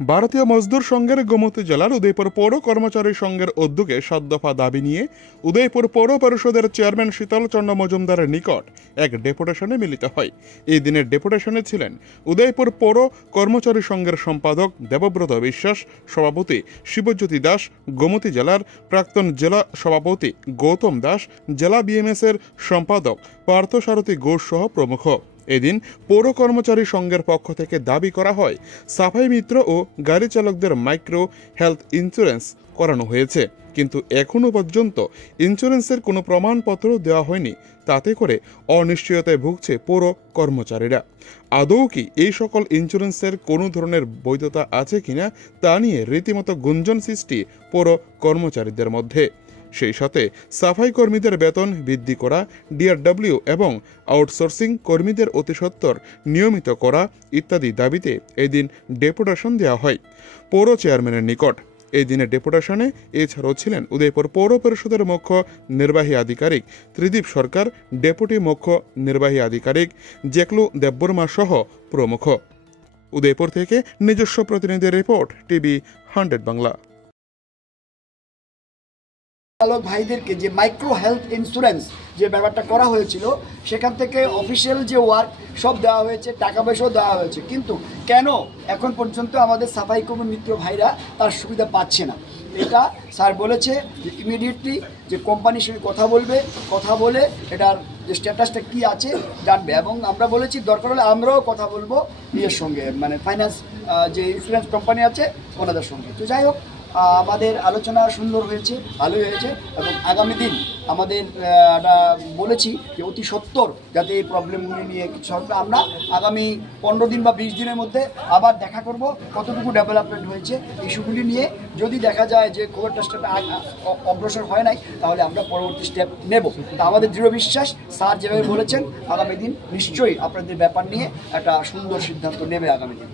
ভারতীয় মজদুর সংঘের গোমতী জেলার উদয়পুর পৌর কর্মচারী সংঘের উদ্যোগে 7 দফা দাবি নিয়ে উদয়পুর পৌর পরিষদের চেয়ারম্যান শীতল চন্দ্র মজুমদারের নিকট এক ডেপুটেশনে মিলিত হয়। এই দিনের ডেপুটেশনে ছিলেন উদয়পুর পৌর কর্মচারী সংঘের সম্পাদক দেবব্রত বিশ্বাস, সভাপতি শিবজ্যোতি দাস, গোমতী জেলার প্রাক্তন জেলা সভাপতি গৌতম দাস, জেলা বিএমএস এর সম্পাদক পার্থসারথী ঘোষ সহ প্রমুখ। এদিন পৌর কর্মচারী সংঘের পক্ষ থেকে দাবি করা হয় সাফাই মিত্র ও গাড়ি চালকদের মাইক্রো হেলথ ইন্স্যুরেন্স করানো হয়েছে, কিন্তু এখনো পর্যন্ত ইন্স্যুরেন্সের কোনো প্রমাণপত্র দেওয়া হয়নি। তাতে করে অনিশ্চয়তায় ভুগছে পৌর কর্মচারীরা। আদৌ কি এই সকল ইন্স্যুরেন্সের কোনো ধরনের বৈধতা আছে কিনা তা নিয়ে রীতিমতো গুঞ্জন সৃষ্টি পৌর কর্মচারীদের মধ্যে। সেই সাথে সাফাই কর্মীদের বেতন বৃদ্ধি করা, ডিআরডব্লিউ এবং আউটসোর্সিং কর্মীদের অতি সত্বর নিয়মিত করা ইত্যাদি দাবিতে এদিন ডেপুটেশন দেওয়া হয় পৌর চেয়ারম্যানের নিকট। এই দিনের ডেপুটেশনে এছাড়াও ছিলেন উদয়পুর পৌর পরিষদের মুখ্য নির্বাহী আধিকারিক ত্রিদীপ সরকার, ডেপুটি মুখ্য নির্বাহী আধিকারিক জেকলু দেববর্মা সহ প্রমুখ। উদয়পুর থেকে নিজস্ব প্রতিনিধির রিপোর্ট, টিভি 100 বাংলা। চালক ভাইদেরকে যে মাইক্রো হেলথ ইন্স্যুরেন্স যে ব্যাপারটা করা হয়েছিল, সেখান থেকে অফিসিয়াল যে ওয়ার্ক সব দেওয়া হয়েছে, টাকা পয়সাও দেওয়া হয়েছে, কিন্তু কেন এখন পর্যন্ত আমাদের সাফাই কর্মী মিত্র ভাইরা তার সুবিধা পাচ্ছে না? এটা স্যার বলেছে যে ইমিডিয়েটলি যে কোম্পানির সঙ্গে কথা বলে এটার যে স্ট্যাটাসটা কী আছে জানবে, এবং আমরা বলেছি দরকার হলে আমরাও কথা বলবো নিজের সঙ্গে, মানে ফাইন্যান্স যে ইন্স্যুরেন্স কোম্পানি আছে ওনাদের সঙ্গে। তো যাই হোক, আমাদের আলোচনা সুন্দর হয়েছে, ভালোই হয়েছে, এবং আগামী দিন আমাদের বলেছি যে অতি সত্বর যাতে এই প্রবলেমগুলি নিয়ে কিছু হবে। আমরা আগামী 15 দিন বা 20 দিনের মধ্যে আবার দেখা করব কতটুকু ডেভেলপমেন্ট হয়েছে ইস্যুগুলি নিয়ে। যদি দেখা যায় যে খুব একটা স্টেপ অগ্রসর হয় নাই, তাহলে আমরা পরবর্তী স্টেপ নেব। তা আমাদের দৃঢ় বিশ্বাস, স্যার যেভাবে বলেছেন আগামী দিন নিশ্চয়ই আপনাদের ব্যাপার নিয়ে একটা সুন্দর সিদ্ধান্ত নেবে আগামী দিন।